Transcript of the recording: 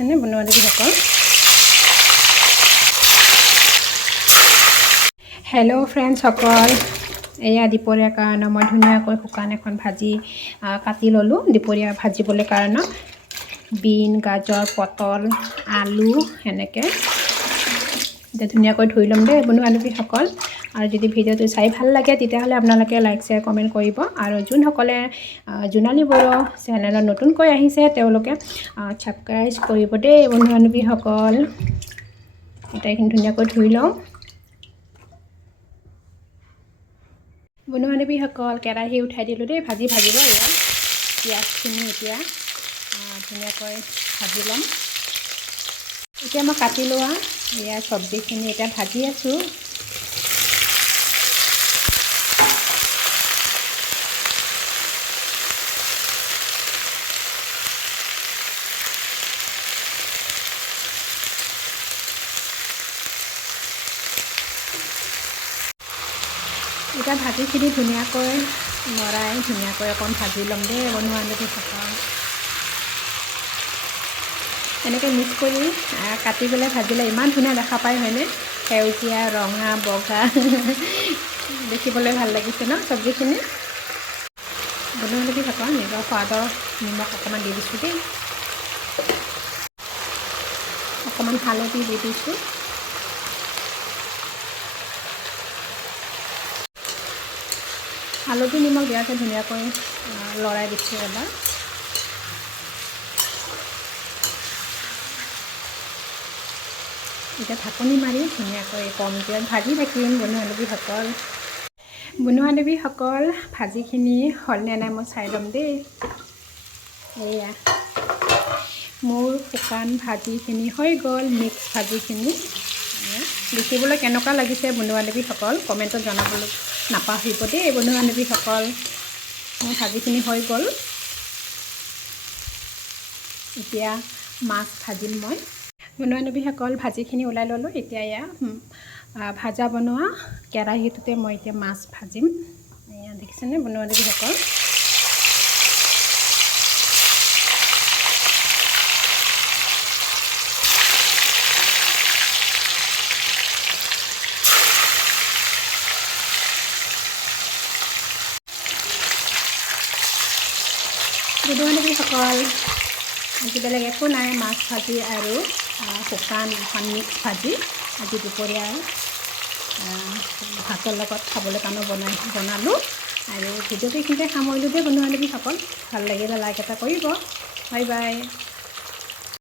দেখিছেনে বন্ধু বান্ধৱীসকল। হেল্ল' ফ্ৰেণ্ডছসকল, এয়া দুপৰীয়াৰ কাৰণে মই ধুনীয়াকৈ শুকান এখন ভাজি কাটি ল'লোঁ দুপৰীয়া ভাজিবলৈ কাৰণে। বিন, গাজৰ, পটল, আলু সেনেকৈ এতিয়া ধুনীয়াকৈ ধুই ল'ম দেই বন্ধু বান্ধৱীসকল। আৰু যদি ভিডিঅ'টো চাই ভাল লাগে তেতিয়াহ'লে আপোনালোকে লাইক শ্বেয়াৰ কমেণ্ট কৰিব। আৰু যোনসকলে জোনালী বড়ো চেনেলত নতুনকৈ আহিছে তেওঁলোকে ছাবস্ক্ৰাইব কৰিব দেই বন্ধু বান্ধৱীসকল। এতিয়া এইখিনি ধুনীয়াকৈ ধুই লওঁ। বন্ধু বান্ধৱীসকল, কেৰাহী উঠাই দিলোঁ দেই ভাজিব। এয়া পিঁয়াজখিনি এতিয়া ধুনীয়াকৈ ভাজি ল'ম। এতিয়া মই কাটি লোৱা এয়া চব্জিখিনি এতিয়া ভাজি আছোঁ। এতিয়া ভাজিখিনি ধুনীয়াকৈ লৰাই ধুনীয়াকৈ অকণ ভাজি ল'ম দেই বন্ধু বান্ধৱীসকল। এনেকৈ মিক্স কৰি কাটি পেলাই ভাজিলে ইমান ধুনীয়া দেখা পায় হয়নে? সেউজীয়া, ৰঙা, বগা দেখিবলৈ ভাল লাগিছে ন চব্জিখিনি। বন্ধু বান্ধৱীসকল, নিজৰ সোৱাদৰ নিমখ অকণমান দি দিছোঁ দেই, অকণমান হালধি দি দিছোঁ। হালধি নিমখ দিয়াকৈ ধুনীয়াকৈ লৰাই দিছোঁ এবাৰ। এতিয়া ঢাকনি মাৰি ধুনীয়াকৈ কম জুইত ভাজি থাকিম বন্ধু বান্ধৱীসকল। বন্ধু বান্ধৱীসকল, ভাজিখিনি হ'লনে নাই মই চাই ল'ম দেই। এয়া মোৰ শুকান ভাজিখিনি হৈ গ'ল, মিক্স ভাজিখিনি। দেখিবলৈ কেনেকুৱা লাগিছে বন্ধু বান্ধৱীসকল কমেণ্টত জনাবলৈ নাপাহৰিব দেই বন্ধু বান্ধৱীসকল। মোৰ ভাজিখিনি হৈ গ'ল, এতিয়া মাছ ভাজিম মই। বন্ধু বান্ধৱীসকল, ভাজিখিনি ওলাই ল'লোঁ। এতিয়া এয়া ভাজা বনোৱা কেৰাহীটোতে মই এতিয়া মাছ ভাজিম। এয়া দেখিছেনে বন্ধু বান্ধৱীসকল। বন্ধু বান্ধৱীসকল, আজি বেলেগ একো নাই, মাছ ভাজি আৰু শুকান এখন মিক্স ভাজি আজি দুপৰীয়া ভাতৰ লগত খাবলৈ কাৰণে বনালোঁ। আৰু ভিডিঅ'টো এইখিনিতে সামৰিলোঁ দেই বন্ধু বান্ধৱীসকল। ভাল লাগিলে লাইক এটা কৰিব। Bye bye.